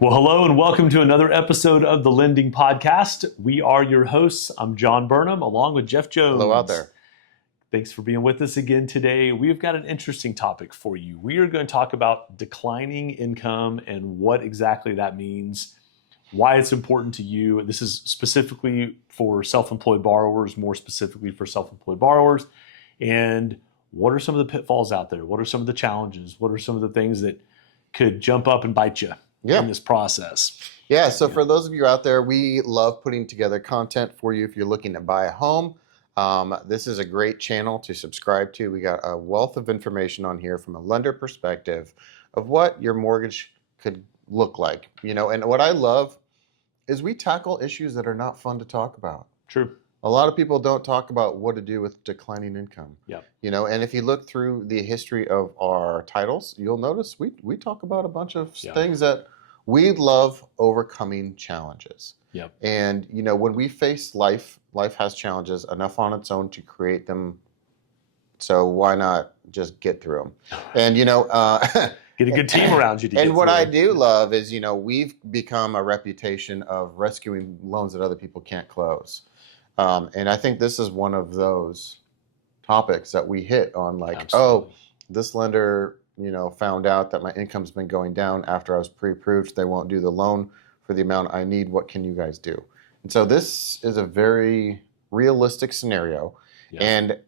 Well, hello and welcome to another episode of the Lending Podcast. We are your hosts. I'm John Burnham along with Jeff Jones. Hello out there. Thanks for being with us again today. We've got an interesting topic for you. We are going to talk about declining income and what exactly that means, why it's important to you. This is specifically for self-employed borrowers, more specifically for self-employed borrowers. And what are some of the pitfalls out there? What are some of the challenges? What are some of the things that could jump up and bite you in this process? So for those of you out there, we love putting together content for you if you're looking to buy a home. This is a great channel to subscribe to. We got a wealth of information on here from a lender perspective of what your mortgage could look like. And what I love is we tackle issues that are not fun to talk about. True. A lot of people don't talk about what to do with declining income. And if you look through the history of our titles, you'll notice we talk about a bunch of things that we love overcoming challenges. And when we face life has challenges enough on its own to create them. So why not just get through them? And get a good team around you to and what I do love is we've become a reputation of rescuing loans that other people can't close. And I think this is one of those topics that we hit on, like, Absolutely. this lender, found out that my income's been going down after I was pre-approved. They won't do the loan for the amount I need. What can you guys do? And so this is a very realistic scenario. And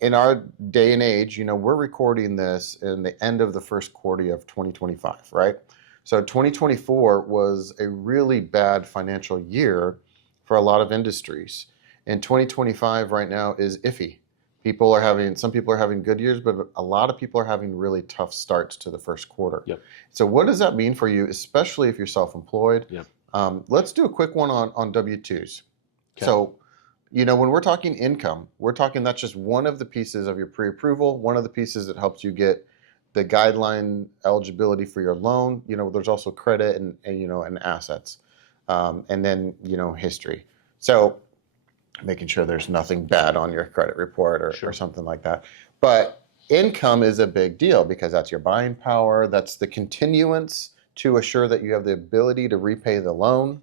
in our day and age, we're recording this in the end of the first quarter of 2025, right? So 2024 was a really bad financial year for a lot of industries. And 2025 right now is iffy. Some people are having good years, but a lot of people are having really tough starts to the first quarter. So what does that mean for you, especially if you're self-employed? Let's do a quick one on W-2s. So, when we're talking income, we're talking that's just one of the pieces of your pre-approval, one of the pieces that helps you get the guideline eligibility for your loan. There's also credit and assets, and then, history. So making sure there's nothing bad on your credit report or something like that. But income is a big deal because that's your buying power. That's the continuance to assure that you have the ability to repay the loan.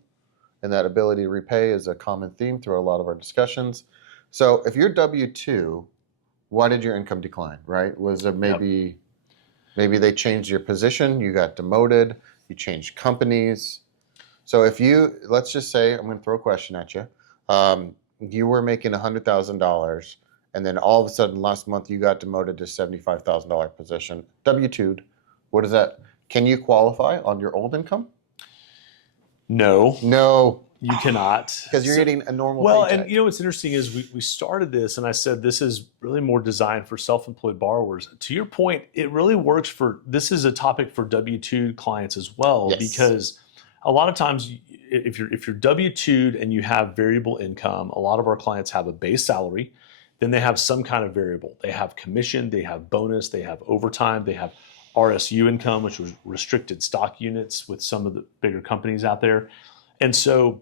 And that ability to repay is a common theme through a lot of our discussions. So if you're W-2, why did your income decline, right? Was it maybe they changed your position, you got demoted, you changed companies. So let's just say, I'm going to throw a question at you. You were making $100,000, and then all of a sudden last month you got demoted to $75,000 position, W-2'd. What is that? Can you qualify on your old income? No, you cannot. Because you're getting a normal paycheck. And what's interesting is we started this and I said this is really more designed for self-employed borrowers. To your point, it really works this is a topic for W-2 clients as well, because a lot of times if you're W-2'd and you have variable income, a lot of our clients have a base salary, then they have some kind of variable. They have commission, they have bonus, they have overtime, they have RSU income, which was restricted stock units with some of the bigger companies out there. And so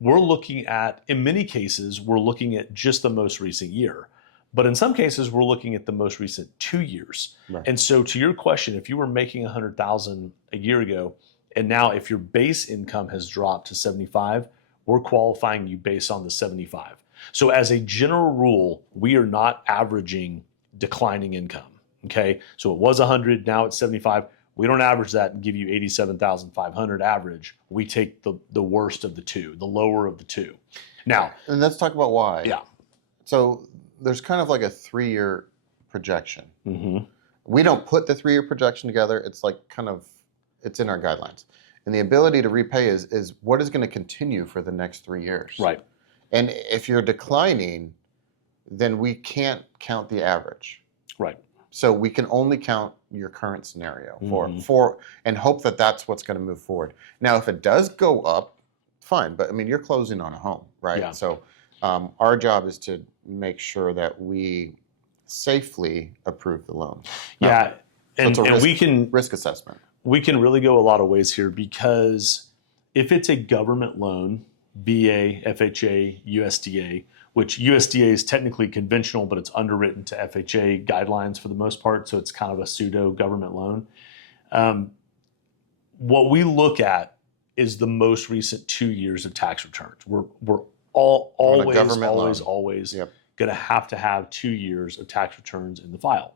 in many cases, we're looking at just the most recent year. But in some cases, we're looking at the most recent 2 years. And so to your question, if you were making $100,000 a year ago, and now if your base income has dropped to 75, we're qualifying you based on the 75. So as a general rule, we are not averaging declining income. Okay, so it was 100, now it's 75. We don't average that and give you 87,500 average. We take the worst of the two, the lower of the two. Now, and let's talk about why. Yeah. So there's kind of like a 3-year projection. We don't put the 3-year projection together. It's like it's in our guidelines. And the ability to repay is what is going to continue for the next 3 years. Right. And if you're declining, then we can't count the average. Right. So we can only count your current scenario for and hope that that's what's going to move forward. Now, if it does go up, fine. But you're closing on a home, right? Yeah. So our job is to make sure that we safely approve the loan. Yeah, so it's and risk assessment. We can really go a lot of ways here because if it's a government loan, VA, FHA, USDA, which USDA is technically conventional, but it's underwritten to FHA guidelines for the most part, so it's kind of a pseudo government loan. What we look at is the most recent 2 years of tax returns. We're always Yep. going to have 2 years of tax returns in the file.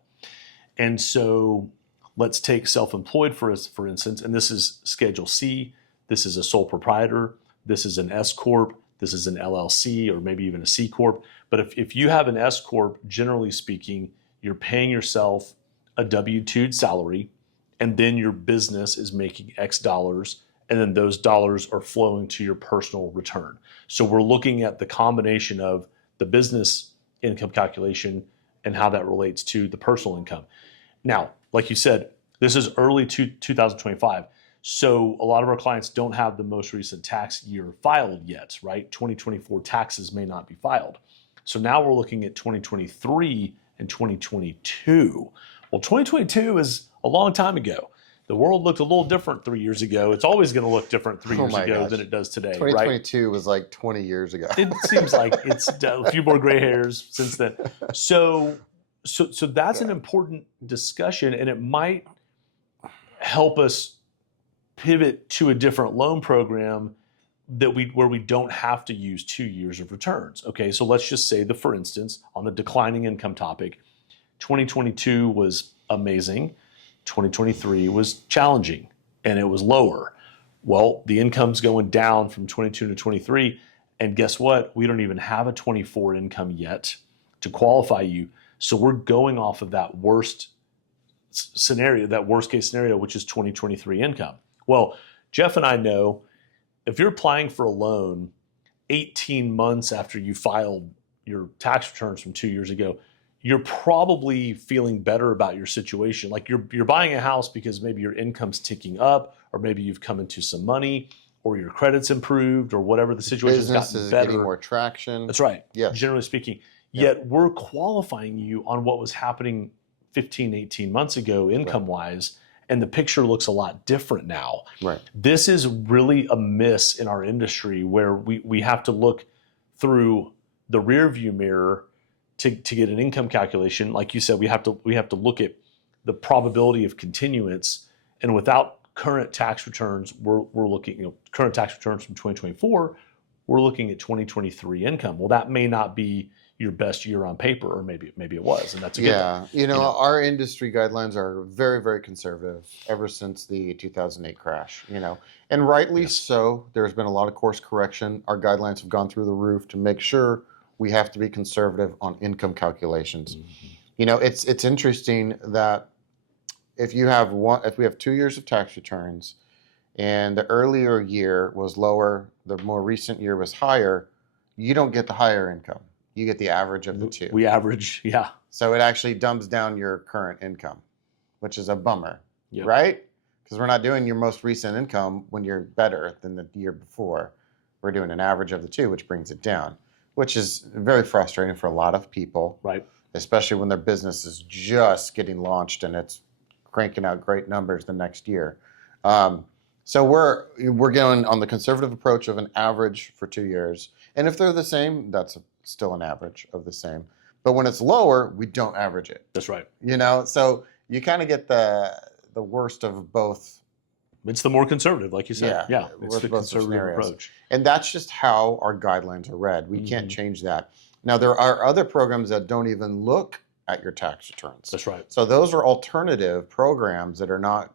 And so let's take self-employed for instance, and this is Schedule C. This is a sole proprietor. This is an S corp. This is an LLC, or maybe even a C corp. But if you have an S corp, generally speaking, you're paying yourself a W-2 salary, and then your business is making X dollars, and then those dollars are flowing to your personal return. So we're looking at the combination of the business income calculation and how that relates to the personal income. Now, like you said, this is early 2025. So a lot of our clients don't have the most recent tax year filed yet, right? 2024 taxes may not be filed. So now we're looking at 2023 and 2022. Well, 2022 is a long time ago. The world looked a little different 3 years ago. It's always going to look different 3 years ago than it does today, 2022 right? was like 20 years ago. It seems like it's a few more gray hairs since then. So that's an important discussion, and it might help us pivot to a different loan program where we don't have to use 2 years of returns. Okay, so let's just say for instance, on the declining income topic, 2022 was amazing. 2023 was challenging, and it was lower. Well, the income's going down from 22 to 23, and guess what? We don't even have a 24 income yet to qualify you. So we're going off of that worst case scenario, which is 2023 income. Well, Jeff and I know if you're applying for a loan 18 months after you filed your tax returns from 2 years ago, you're probably feeling better about your situation. Like you're buying a house because maybe your income's ticking up, or maybe you've come into some money, or your credit's improved, or whatever the situation's Business gotten is better. getting more traction. That's right. Yes. Generally speaking. Yep. Yet we're qualifying you on what was happening 15, 18 months ago income-wise, and the picture looks a lot different now. Right. This is really a miss in our industry where we have to look through the rear view mirror to get an income calculation. Like you said, we have to look at the probability of continuance, and without current tax returns, we're looking, current tax returns from 2024, we're looking at 2023 income. Well, that may not be your best year on paper, or maybe it was, and that's a good thing. Our industry guidelines are very, very conservative ever since the 2008 crash, and rightly so. There's been a lot of course correction. Our guidelines have gone through the roof to make sure we have to be conservative on income calculations. Mm-hmm. It's interesting that if we have 2 years of tax returns, and the earlier year was lower, the more recent year was higher, you don't get the higher income. You get the average of the two. We average, yeah. So it actually dumbs down your current income, which is a bummer, Yep. right? Because we're not doing your most recent income when you're better than the year before. We're doing an average of the two, which brings it down, which is very frustrating for a lot of people, right? Especially when their business is just getting launched and it's cranking out great numbers the next year. So we're going on the conservative approach of an average for 2 years. And if they're the same, that's still an average of the same. But when it's lower, we don't average it. That's right. So you kind of get the worst of both. It's the more conservative, like you said. Yeah, it's the conservative approach. And that's just how our guidelines are read. We can't change that. Now, there are other programs that don't even look at your tax returns. That's right. So those are alternative programs that are not,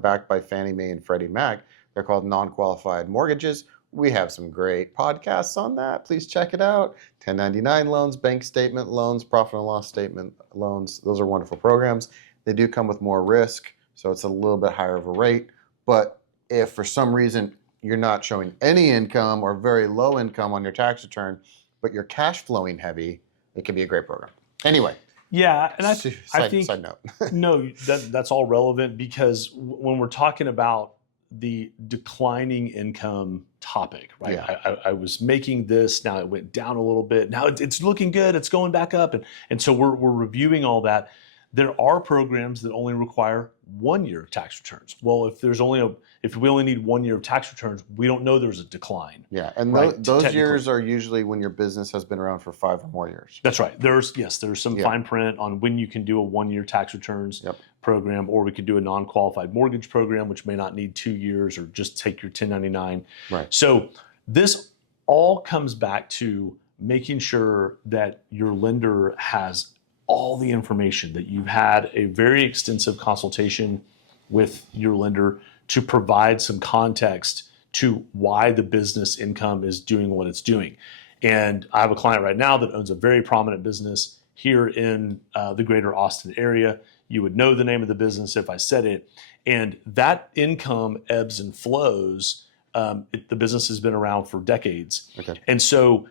backed by Fannie Mae and Freddie Mac. They're called non-qualified mortgages. We have some great podcasts on that. Please check it out. 1099 loans, bank statement loans, profit and loss statement loans. Those are wonderful programs. They do come with more risk, so it's a little bit higher of a rate. But if for some reason you're not showing any income or very low income on your tax return, but you're cash flowing heavy, it can be a great program. Anyway. Yeah, and I think side note. No, that's all relevant, because when we're talking about the declining income topic, right? Yeah. I was making this, now it went down a little bit. Now it's looking good, it's going back up, and so we're reviewing all that. There are programs that only require 1 year of tax returns. Well, if we only need 1 year of tax returns, we don't know there's a decline. Yeah, and right? those years are usually when your business has been around for 5 or more years. That's right. There's some Yeah. fine print on when you can do a 1 year tax returns Yep. program, or we could do a non-qualified mortgage program, which may not need 2 years, or just take your 1099. Right. So this all comes back to making sure that your lender has all the information, that you've had a very extensive consultation with your lender to provide some context to why the business income is doing what it's doing. And I have a client right now that owns a very prominent business here in the greater Austin area. You would know the name of the business if I said it. And that income ebbs and flows. The business has been around for decades. Okay. And so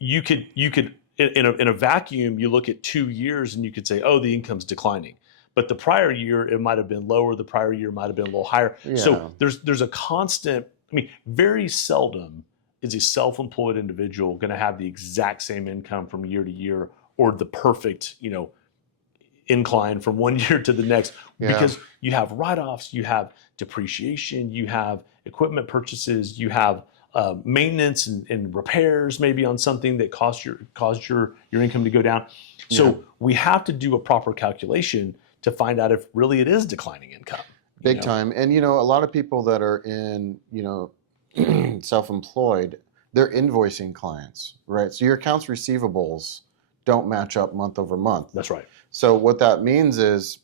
you could in a vacuum, you look at 2 years and you could say, oh, the income's declining. But the prior year, it might have been lower. The prior year might have been a little higher. Yeah. So there's a constant, very seldom is a self-employed individual going to have the exact same income from year to year, or the perfect, incline from 1 year to the next, because you have write-offs, you have depreciation, you have equipment purchases, you have maintenance and repairs maybe on something that caused your income to go down. So we have to do a proper calculation to find out if really it is declining income. Big time. And a lot of people that are in, self-employed, they're invoicing clients, right? So your accounts receivables don't match up month over month. That's right. So what that means is,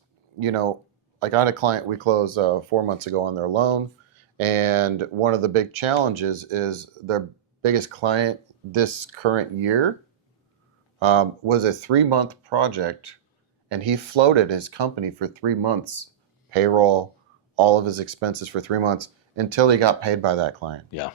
like I had a client we closed 4 months ago on their loan. And one of the big challenges is their biggest client this current year was a 3-month project, and he floated his company for 3 months, payroll, all of his expenses for 3 months, until he got paid by that client. Yeah.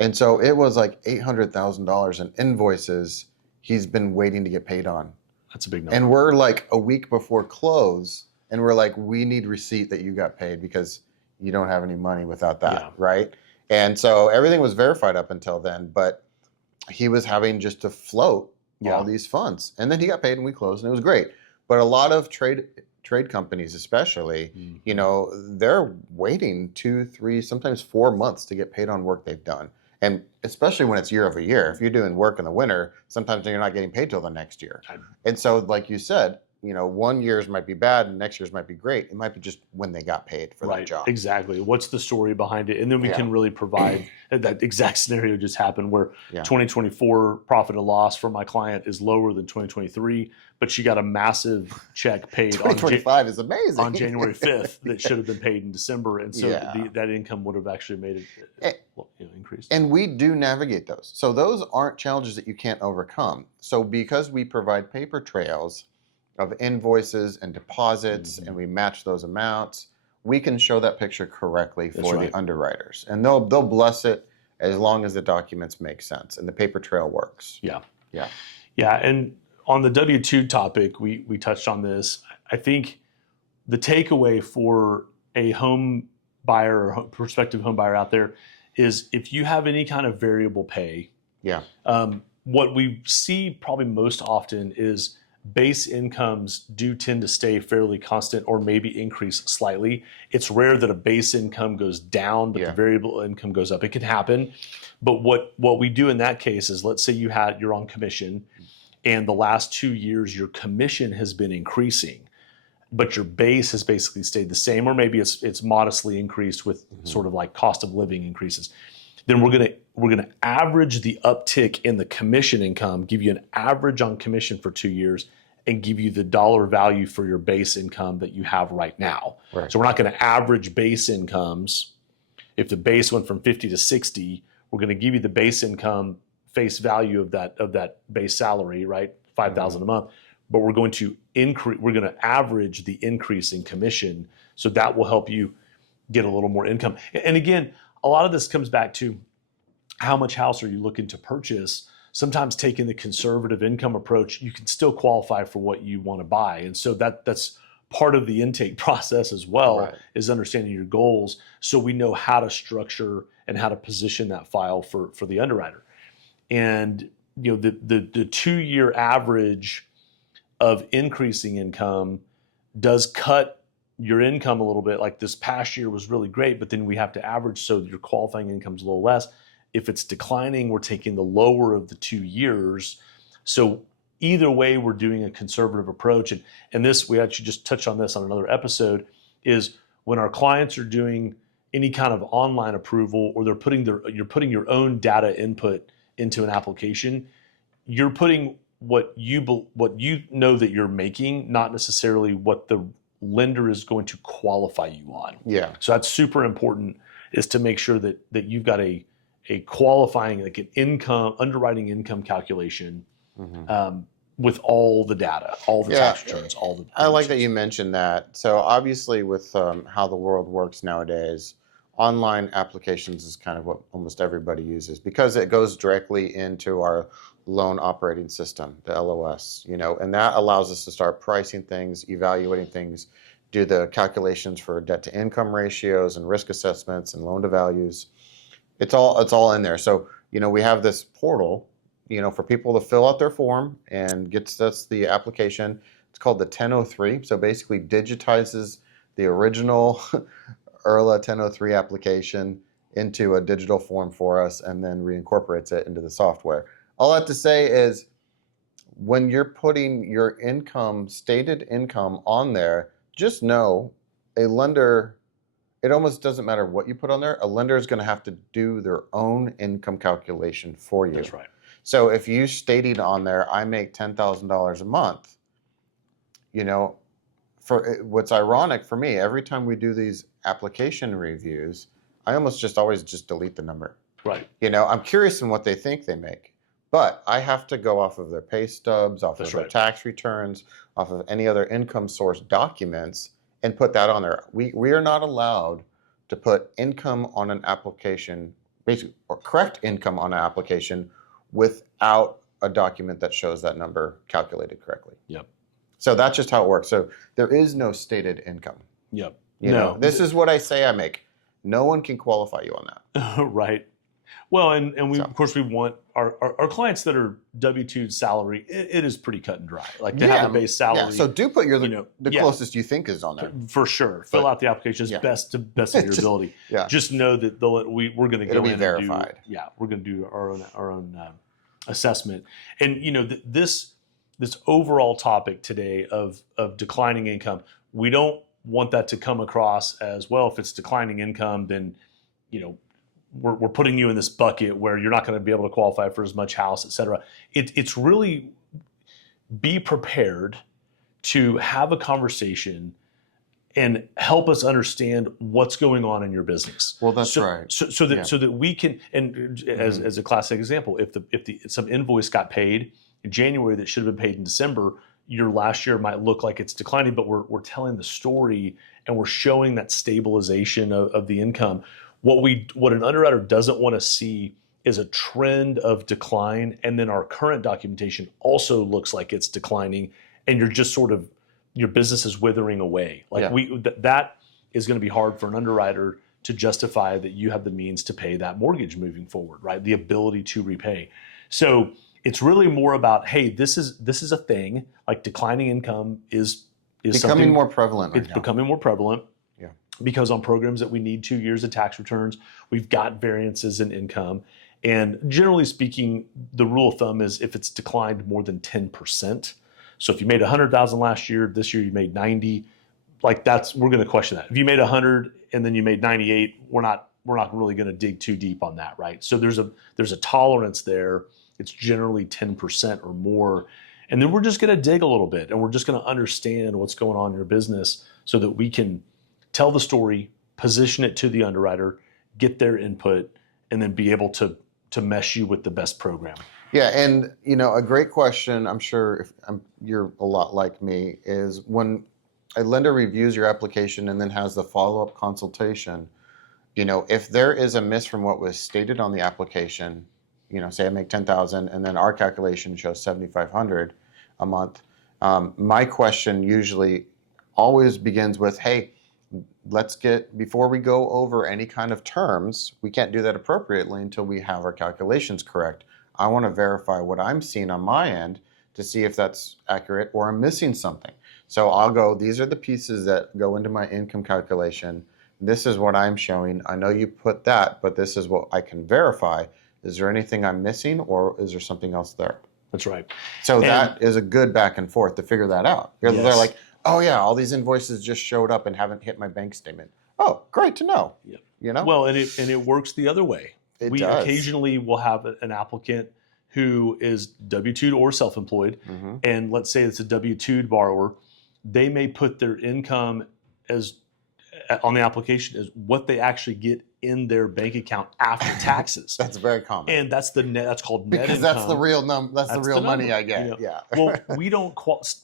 And so it was like $800,000 in invoices he's been waiting to get paid on. That's a big number. And we're like a week before close, and we're like, we need receipt that you got paid, because you don't have any money without that, right? And so everything was verified up until then, but he was having just to float all these funds. And then he got paid and we closed, and it was great. But a lot of trade companies especially, they're waiting 2, 3, sometimes 4 months to get paid on work they've done. And especially when it's year over year. If you're doing work in the winter, sometimes you're not getting paid till the next year. And so, like you said, 1 year's might be bad and next year's might be great. It might be just when they got paid for that job. Exactly. What's the story behind it? And then we can really provide that exact scenario just happened where 2024 profit and loss for my client is lower than 2023, but she got a massive check paid 2025 is amazing. on January 5th that should have been paid in December. And so that income would have actually made it increase. And we do navigate those. So those aren't challenges that you can't overcome. So because we provide paper trails of invoices and deposits, and we match those amounts, we can show that picture correctly for the underwriters. And they'll bless it as long as the documents make sense and the paper trail works. Yeah. And on the W-2 topic, we touched on this. I think the takeaway for a home buyer or prospective home buyer out there is, if you have any kind of variable pay, what we see probably most often is base incomes do tend to stay fairly constant or maybe increase slightly. It's rare that a base income goes down, but the variable income goes up. It can happen. But what we do in that case is, let's say you're on commission, and the last 2 years your commission has been increasing, but your base has basically stayed the same, or maybe it's modestly increased with sort of like cost of living increases. Then we're gonna average the uptick in the commission income, give you an average on commission for 2 years, and give you the dollar value for your base income that you have right now. Right. So we're not going to average base incomes. If the base went from 50 to 60, we're going to give you the base income face value of that base salary, right? $5,000 a month. But we're going to average the increase in commission, so that will help you get a little more income. And again, a lot of this comes back to how much house are you looking to purchase. Sometimes taking the conservative income approach, you can still qualify for what you want to buy. And so that's part of the intake process as well, is understanding your goals, so we know how to structure and how to position that file for the underwriter. And the 2 year average of increasing income does cut your income a little bit. Like this past year was really great, but then we have to average so your qualifying income's a little less. If it's declining, we're taking the lower of the 2 years. So either way, we're doing a conservative approach. And this, we actually just touched on this on another episode, is when our clients are doing any kind of online approval, or you're putting your own data input into an application, you're putting what you know that you're making, not necessarily what the lender is going to qualify you on. Yeah. So that's super important, is to make sure that you've got a qualifying, like an underwriting income calculation, with all the data, all the tax returns, all the. I like that you mentioned that. So obviously, with how the world works nowadays, online applications is kind of what almost everybody uses, because it goes directly into our loan operating system, the LOS, and that allows us to start pricing things, evaluating things, do the calculations for debt to income ratios and risk assessments and loan to values. It's all in there. So, we have this portal, for people to fill out their form and gets us the application. It's called the 1003. So basically digitizes the original IRLA 1003 application into a digital form for us, and then reincorporates it into the software. All I have to say is, when you're putting your stated income on there, just know a lender, it almost doesn't matter what you put on there. A lender is going to have to do their own income calculation for you. That's right. So if you stated on there, I make $10,000 a month, for what's ironic for me, every time we do these application reviews, I almost always delete the number. Right. I'm curious in what they think they make, but I have to go off of their pay stubs, off of their tax returns, off of any other income source documents, and put that on there. We are not allowed to put income on an application, basically, or correct income on an application, without a document that shows that number calculated correctly. Yep. So that's just how it works. So there is no stated income. Yep. This is what I say I make. No one can qualify you on that. Right. Well, and we, of course, we want our clients that are W-2 salary. It is pretty cut and dry. Like, to have a base salary. Yeah. So do put the closest you think is on there. For sure. Fill out the application as best of your ability. Just know that we're going to go in verified. And do. We're going to do our own assessment. And this overall topic today of declining income, we don't want that to come across as, well, if it's declining income, then we're putting you in this bucket where you're not going to be able to qualify for as much house, et cetera. It's really, be prepared to have a conversation and help us understand what's going on in your business. Well, that's right. So that we can, and as a classic example, if some invoice got paid in January that should have been paid in December, your last year might look like it's declining, but we're telling the story and we're showing that stabilization of the income. What an underwriter doesn't want to see is a trend of decline, and then our current documentation also looks like it's declining, and you're just your business is withering away. That is going to be hard for an underwriter to justify that you have the means to pay that mortgage moving forward, right? The ability to repay. So it's really more about, hey, this is a thing. Like, declining income is becoming more prevalent. It's becoming more prevalent. Because on programs that we need 2 years of tax returns, we've got variances in income. And generally speaking, the rule of thumb is if it's declined more than 10%. So if you made 100,000 last year, this year you made 90, we're going to question that. If you made 100 and then you made 98, we're not really going to dig too deep on that, right? So there's a tolerance there. It's generally 10% or more. And then we're just going to dig a little bit, and we're just going to understand what's going on in your business so that we can tell the story, position it to the underwriter, get their input, and then be able to mesh you with the best program. Yeah, and a great question, I'm sure if you're a lot like me, is when a lender reviews your application and then has the follow-up consultation, if there is a miss from what was stated on the application, say I make $10,000 and then our calculation shows $7,500 a month, my question usually always begins with, hey, before we go over any kind of terms, we can't do that appropriately until we have our calculations correct. I want to verify what I'm seeing on my end to see if that's accurate or I'm missing something. So I'll go, these are the pieces that go into my income calculation. This is what I'm showing. I know you put that, but this is what I can verify. Is there anything I'm missing, or is there something else there? That's right. So that is a good back and forth to figure that out. They're like, oh yeah, all these invoices just showed up and haven't hit my bank statement. Oh, great to know. Yep. You know? Well, and it works the other way. We does. Occasionally will have an applicant who is W-2'd or self-employed, and let's say it's a W-2'd borrower. They may put their income as on the application as what they actually get in their bank account after taxes. That's very common, and that's the net. That's called net because income. that's the real number. That's the real money I get. You know? Yeah. Well, we don't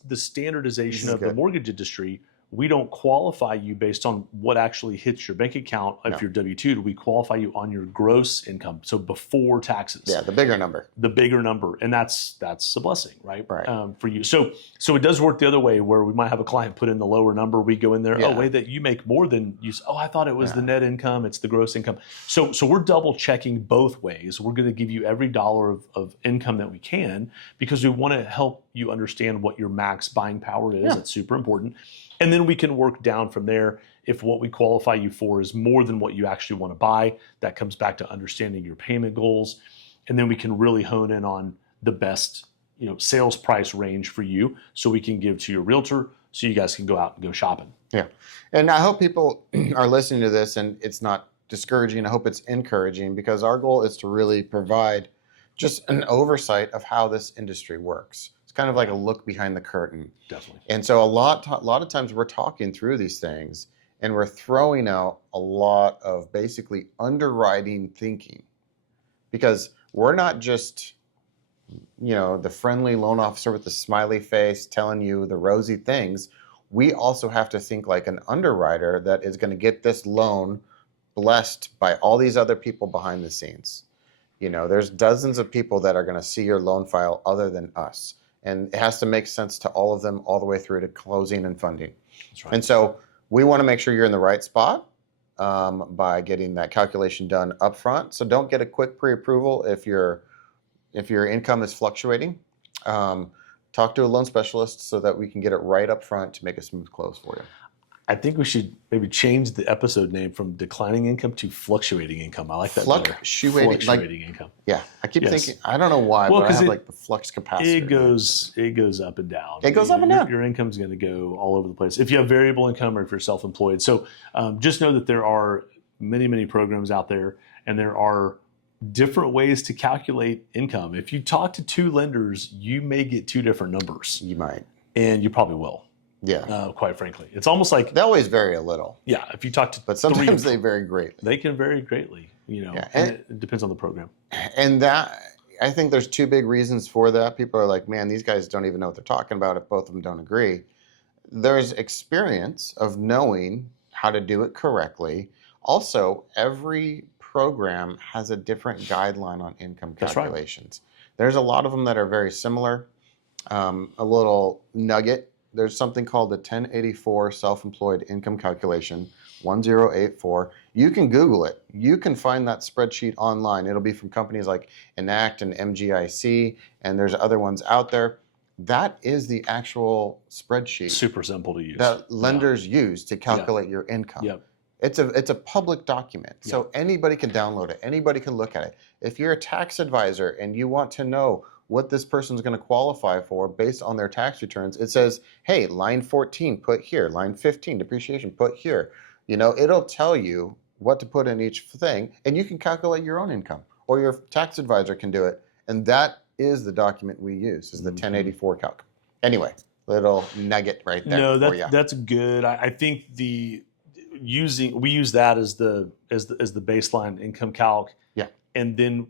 the standardization of the mortgage industry. We don't qualify you based on what actually hits your bank account if you're W-2'd. We qualify you on your gross income, so before taxes. Yeah, the bigger number. The bigger number, and that's a blessing, right? Right. For you. So it does work the other way, where we might have a client put in the lower number. We go in there. Oh, wait, that you make more than you. Oh, I thought it was the net income. It's the gross income. So we're double checking both ways. We're going to give you every dollar of income that we can, because we want to help you understand what your max buying power is. Yeah. It's super important. And then we can work down from there. If what we qualify you for is more than what you actually want to buy, that comes back to understanding your payment goals. And then we can really hone in on the best, sales price range for you, so we can give to your realtor, so you guys can go out and go shopping. Yeah. And I hope people are listening to this and it's not discouraging. I hope it's encouraging, because our goal is to really provide just an oversight of how this industry works. Kind of like a look behind the curtain. Definitely. And so a lot of times we're talking through these things and we're throwing out a lot of basically underwriting thinking, because we're not just, the friendly loan officer with the smiley face telling you the rosy things. We also have to think like an underwriter that is going to get this loan blessed by all these other people behind the scenes. There's dozens of people that are going to see your loan file other than us. And it has to make sense to all of them, all the way through to closing and funding. That's right. And so we want to make sure you're in the right spot by getting that calculation done up front. So don't get a quick pre-approval if your income is fluctuating. Talk to a loan specialist so that we can get it right up front to make a smooth close for you. I think we should maybe change the episode name from declining income to fluctuating income. I like that. Fluctuating income. Yeah, I keep thinking. I don't know why, but I have like the flux capacitor. It goes up and down. It goes up and down. Your income's going to go all over the place if you have variable income or if you're self-employed. So just know that there are many, many programs out there, and there are different ways to calculate income. If you talk to two lenders, you may get two different numbers. You might, and you probably will. Yeah. Quite frankly, it's almost like they always vary a little. Yeah, if you talk to, but sometimes they vary greatly. They can vary greatly. And it depends on the program. And that, I think there's two big reasons for that. People are like, man, these guys don't even know what they're talking about if both of them don't agree. There's experience of knowing how to do it correctly. Also, every program has a different guideline on income calculations. Right. There's a lot of them that are very similar. A little nugget. There's something called the 1084 self-employed income calculation, 1084. You can Google it. You can find that spreadsheet online. It'll be from companies like Enact and MGIC, and there's other ones out there. That is the actual spreadsheet. Super simple to use. That lenders use to calculate your income. Yep. It's a public document, so anybody can download it. Anybody can look at it. If you're a tax advisor and you want to know what this person's going to qualify for based on their tax returns, it says, hey, line 14, put here. Line 15, depreciation, put here. It'll tell you what to put in each thing, and you can calculate your own income, or your tax advisor can do it. And that is the document we use, is the 1084 calc. Anyway, little nugget right there. No, that's good. I think we use that as the baseline income calc. Yeah. And then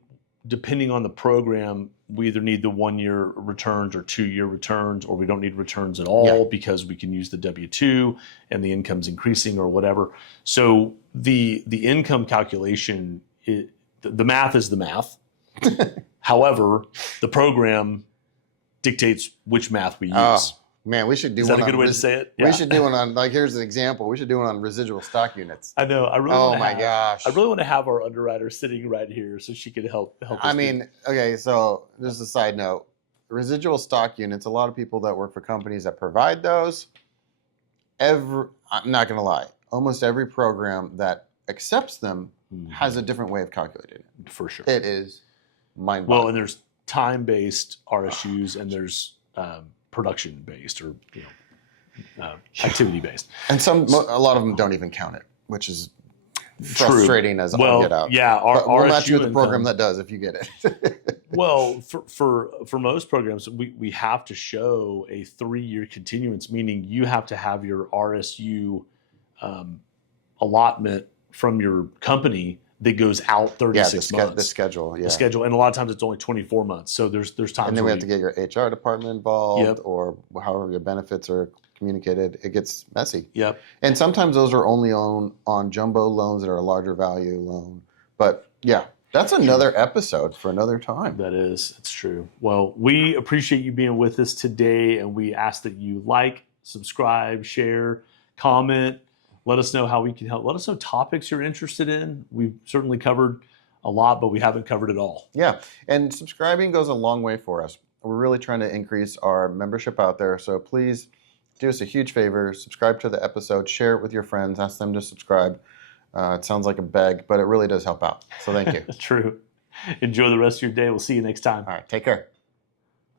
depending on the program, we either need the 1-year returns or 2-year returns, or we don't need returns at all because we can use the W-2 and the income's increasing or whatever. So the income calculation, the math is the math. However, the program dictates which math we use. Oh, man, we should do one on... Is that a good way to say it? We should do one on, here's an example. We should do one on residual stock units. I know. I really gosh. I really want to have our underwriter sitting right here so she could help us. Okay, so just a side note. Residual stock units, a lot of people that work for companies that provide those, I'm not going to lie, almost every program that accepts them has a different way of calculating it. For sure. It is mind-boggling. Well, and there's time-based RSUs and there's production-based or activity-based. And a lot of them don't even count it, which is frustrating as all get out. Yeah, we'll match you with a program that does if you get it. Well, for most programs, we have to show a 3-year continuance, meaning you have to have your RSU allotment from your company that goes out 36 months. The schedule, The schedule, and a lot of times it's only 24 months. So there's times. And then we have to get your HR department involved, or however your benefits are communicated. It gets messy. Yep. And sometimes those are only on jumbo loans that are a larger value loan. But yeah, that's another episode for another time. That is, it's true. Well, we appreciate you being with us today, and we ask that you like, subscribe, share, comment. Let us know how we can help. Let us know topics you're interested in. We've certainly covered a lot, but we haven't covered it all. Yeah, and subscribing goes a long way for us. We're really trying to increase our membership out there, so please do us a huge favor. Subscribe to the episode, share it with your friends, ask them to subscribe. It sounds like a beg, but it really does help out. So thank you. True. Enjoy the rest of your day. We'll see you next time. All right, take care.